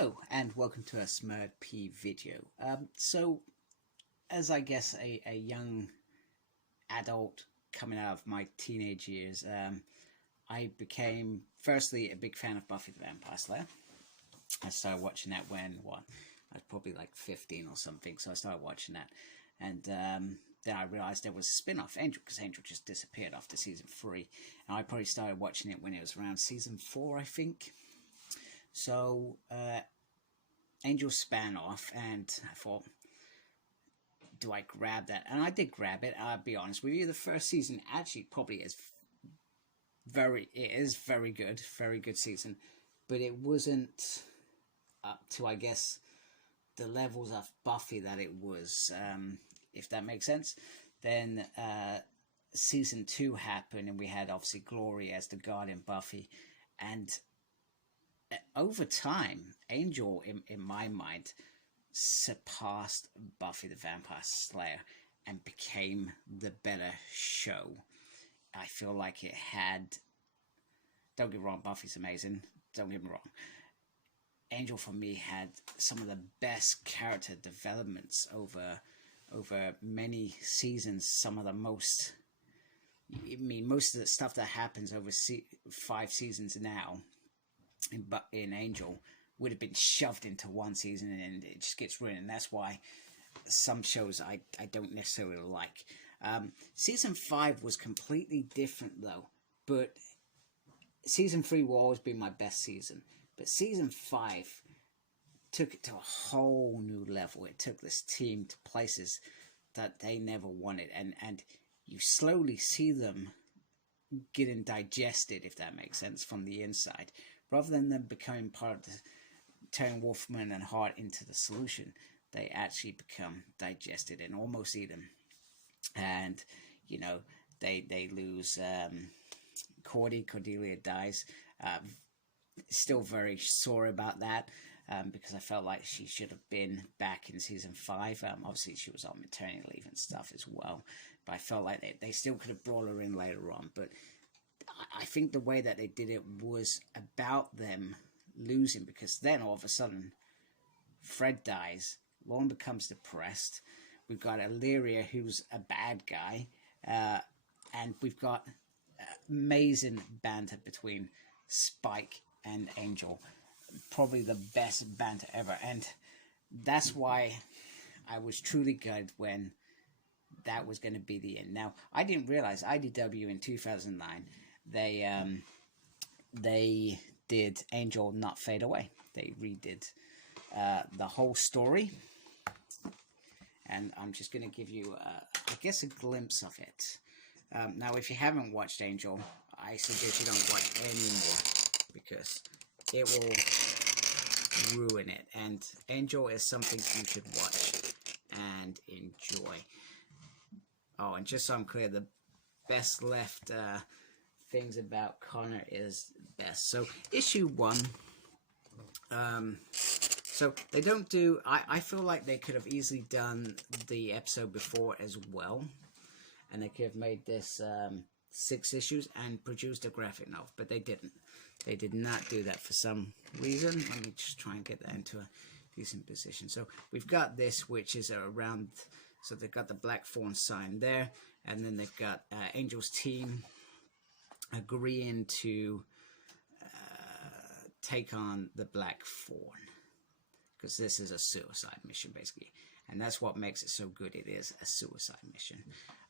Hello and welcome to a Smurd P video. So as I guess a young adult coming out of my teenage years, I became firstly a big fan of Buffy the Vampire Slayer. I started watching that when I was probably like 15 or something, so I started watching that, and then I realized there was a spin-off, Angel, because Angel just disappeared after season 3, and I probably started watching it when it was around season 4, I think. So Angel span off, and I thought, do I grab that? And I did grab it. I'll be honest with you, the first season actually probably is very good season, but it wasn't up to, I guess, the levels of Buffy that it was, if that makes sense. Then season 2 happened, and we had obviously Glory as the Guardian Buffy, and over time, Angel, in my mind, surpassed Buffy the Vampire Slayer and became the better show. I feel like it had, don't get me wrong, Buffy's amazing, don't get me wrong. Angel, for me, had some of the best character developments over many seasons. Some of the most, most of the stuff that happens over 5 seasons now in Angel would have been shoved into one season, and it just gets ruined. And that's why some shows I don't necessarily like. Season 5 was completely different though, but season 3 will always be my best season. But season 5 took it to a whole new level. It took this team to places that they never wanted, and you slowly see them getting digested, if that makes sense, from the inside. Rather than them becoming part of the turning Wolfman and Hart into the solution, they actually become digested and almost eaten. And, you know, they lose Cordelia dies. Still very sore about that, because I felt like she should have been back in season 5. Obviously, she was on maternity leave and stuff as well, but I felt like they still could have brought her in later on. But I think the way that they did it was about them losing, because then all of a sudden Fred dies, Lauren becomes depressed, we've got Illyria, who's a bad guy, and we've got amazing banter between Spike and Angel, probably the best banter ever. And that's why I was truly gutted when that was going to be the end. Now, I didn't realize IDW in 2009, they did Angel Not Fade Away. They redid the whole story, and I'm just going to give you, I guess, a glimpse of it. Now, if you haven't watched Angel, I suggest you don't watch anymore, because it will ruin it. And Angel is something you should watch and enjoy. Oh, and just so I'm clear, the best left things about Connor is best. So issue 1, so they don't do, I feel like they could have easily done the episode before as well, and they could have made this 6 issues and produced a graphic novel, but they didn't. They did not do that for some reason. Let me just try and get that into a decent position. So we've got this, which is around, so they've got the Black Fawn sign there, and then they've got Angel's team agreeing to take on the Black Fawn, because this is a suicide mission basically, and that's what makes it so good. It is a suicide mission.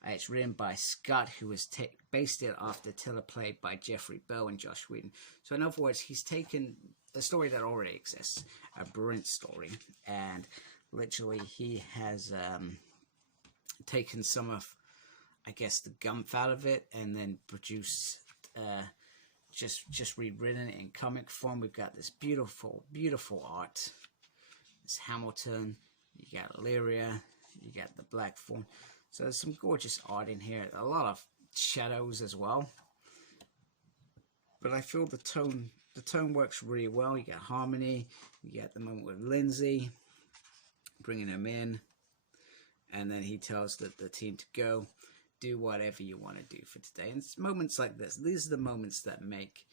It's written by Scott, who has based it off the Tiller play by Jeffrey Bell and Josh Whedon. So in other words, he's taken a story that already exists, a Brent story, and literally he has taken some of, I guess, the gumph out of it, and then produced just rewritten it in comic form. We've got this beautiful art. It's Hamilton, you got Illyria, you got the Black Fawn. So there's some gorgeous art in here, a lot of shadows as well. But I feel the tone works really well. You got harmony, you got the moment with Lindsay, bringing him in, and then he tells the team to go do whatever you want to do for today. And it's moments like this, these are the moments that make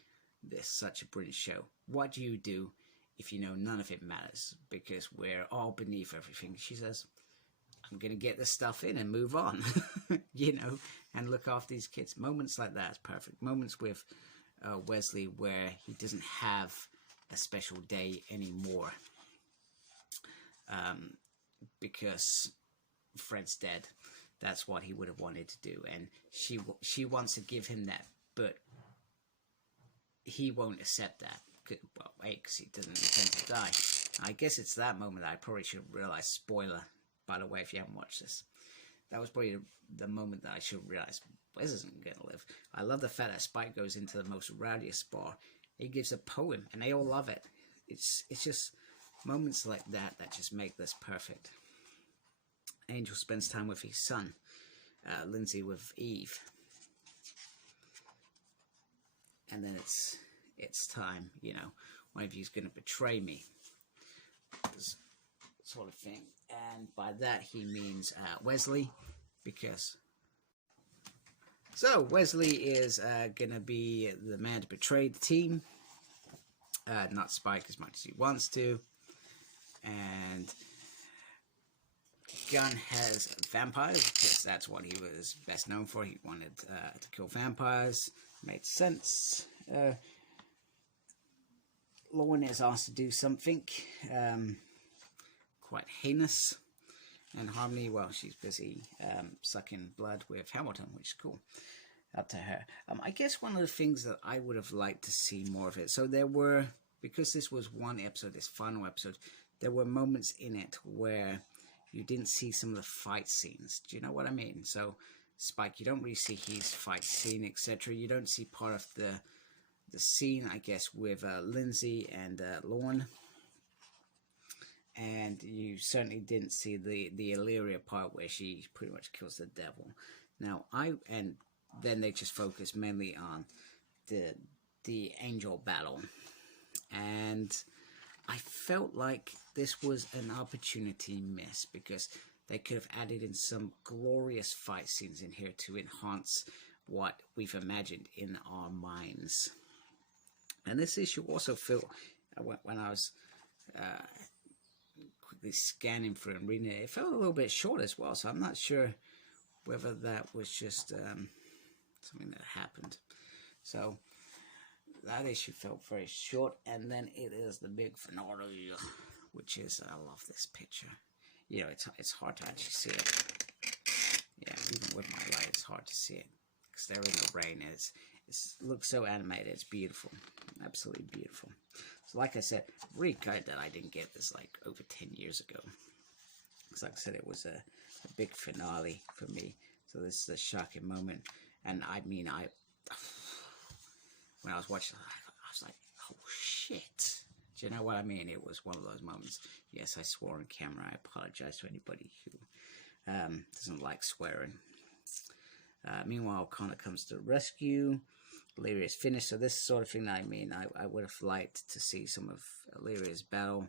this such a brilliant show. What do you do if you know none of it matters because we're all beneath everything. She says, I'm going to get this stuff in and move on, you know, and look after these kids. Moments like that is perfect. Moments with Wesley where he doesn't have a special day anymore because Fred's dead. That's what he would have wanted to do, and she wants to give him that, but he won't accept that. Well, because he doesn't intend to die. I guess it's that moment that I probably should have realized. Spoiler, by the way, if you haven't watched this, that was probably the moment that I should have realized Wes isn't going to live. I love the fact that Spike goes into the most rowdiest bar. He gives a poem, and they all love it. It's just moments like that that just make this perfect. Angel spends time with his son, Lindsay with Eve, and then it's time, you know, one of you's going to betray me, this sort of thing. And by that he means Wesley, because so Wesley is going to be the man to betray the team, not Spike as much as he wants to. And Gunn has vampires because that's what he was best known for. He wanted to kill vampires. Made sense. Lauren is asked to do something quite heinous, and Harmony, well, she's busy sucking blood with Hamilton, which is cool. Up to her. I guess one of the things that I would have liked to see more of it. So there were, because this was one episode, this final episode, there were moments in it where you didn't see some of the fight scenes. Do you know what I mean? So Spike, you don't really see his fight scene, etc. You don't see part of the scene, I guess, with Lindsay and Lorne. And you certainly didn't see the Illyria part where she pretty much kills the devil. Now, then they just focus mainly on the angel battle. And I felt like this was an opportunity missed because they could have added in some glorious fight scenes in here to enhance what we've imagined in our minds. And this issue also felt, when I was quickly scanning through and reading it, it felt a little bit short as well. So I'm not sure whether that was just something that happened. So that issue felt very short. And then it is the big finale, which is, I love this picture. You know, it's hard to actually see it. Yeah, even with my light, it's hard to see it because they're in the rain. It looks so animated. It's beautiful, absolutely beautiful. So, like I said, really glad that I didn't get this like over 10 years ago. Because, like I said, it was a big finale for me. So this is a shocking moment, and I mean, when I was watching, I was like, oh shit. Do you know what I mean? It was one of those moments. Yes, I swore on camera. I apologize to anybody who doesn't like swearing. Meanwhile, Connor comes to the rescue. Illyria's finished. So this sort of thing, I mean, I would have liked to see some of Illyria's battle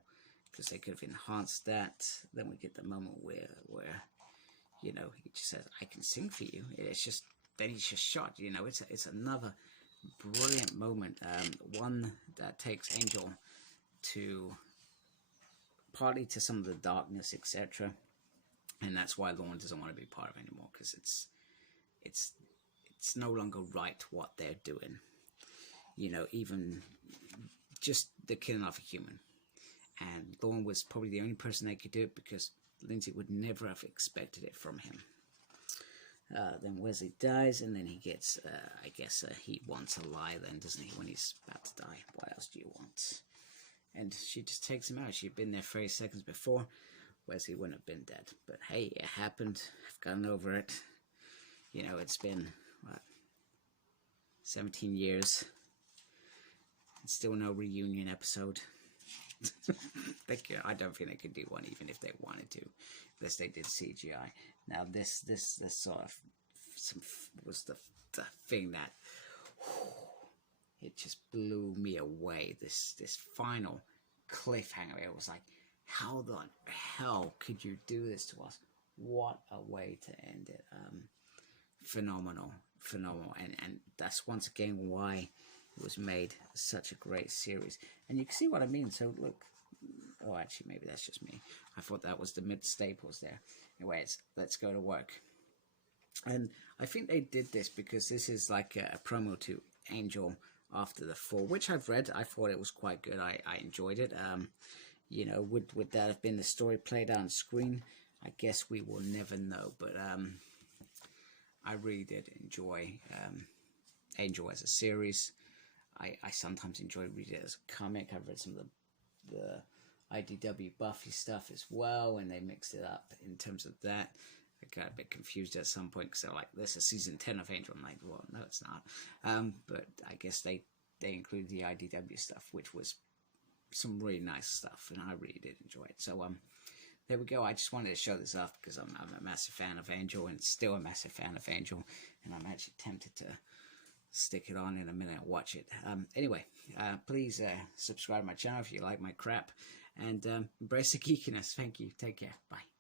because they could have enhanced that. Then we get the moment where you know, he just says, I can sing for you. It's just, then he's just shot. You know, it's another brilliant moment. One that takes Angel to partly to some of the darkness, etc. And that's why Lauren doesn't want to be part of it anymore, because it's no longer right what they're doing. You know, even just the killing of a human. And Lauren was probably the only person that could do it because Lindsay would never have expected it from him. Then Wesley dies, and then he gets, I guess he wants a lie then, doesn't he, when he's about to die. What else do you want? And she just takes him out. She'd been there 30 seconds before. Wesley wouldn't have been dead. But hey, it happened. I've gotten over it. You know, it's been, what, 17 years. And still no reunion episode. I don't think they could do one even if they wanted to, unless they did CGI. Now this sort of was the thing that it just blew me away. This final cliffhanger. It was like, how the hell could you do this to us? What a way to end it. Phenomenal, and that's once again why was made such a great series. And you can see what I mean. So look, oh, actually, maybe that's just me. I thought that was the mid staples there. Anyway, let's go to work. And I think they did this because this is like a promo to Angel after the fall, which I've read. I thought it was quite good. I enjoyed it. You know, would that have been the story played out on screen? I guess we will never know. But I really did enjoy Angel as a series. I sometimes enjoy reading it as a comic. I've read some of the IDW Buffy stuff as well, and they mixed it up in terms of that. I got a bit confused at some point because they're like, "This is season 10 of Angel." I'm like, well, no, it's not. But I guess they included the IDW stuff, which was some really nice stuff, and I really did enjoy it. So there we go. I just wanted to show this off because I'm a massive fan of Angel, and still a massive fan of Angel, and I'm actually tempted to stick it on in a minute and watch it. Anyway, please subscribe to my channel if you like my crap, and embrace the geekiness. Thank you. Take care. Bye.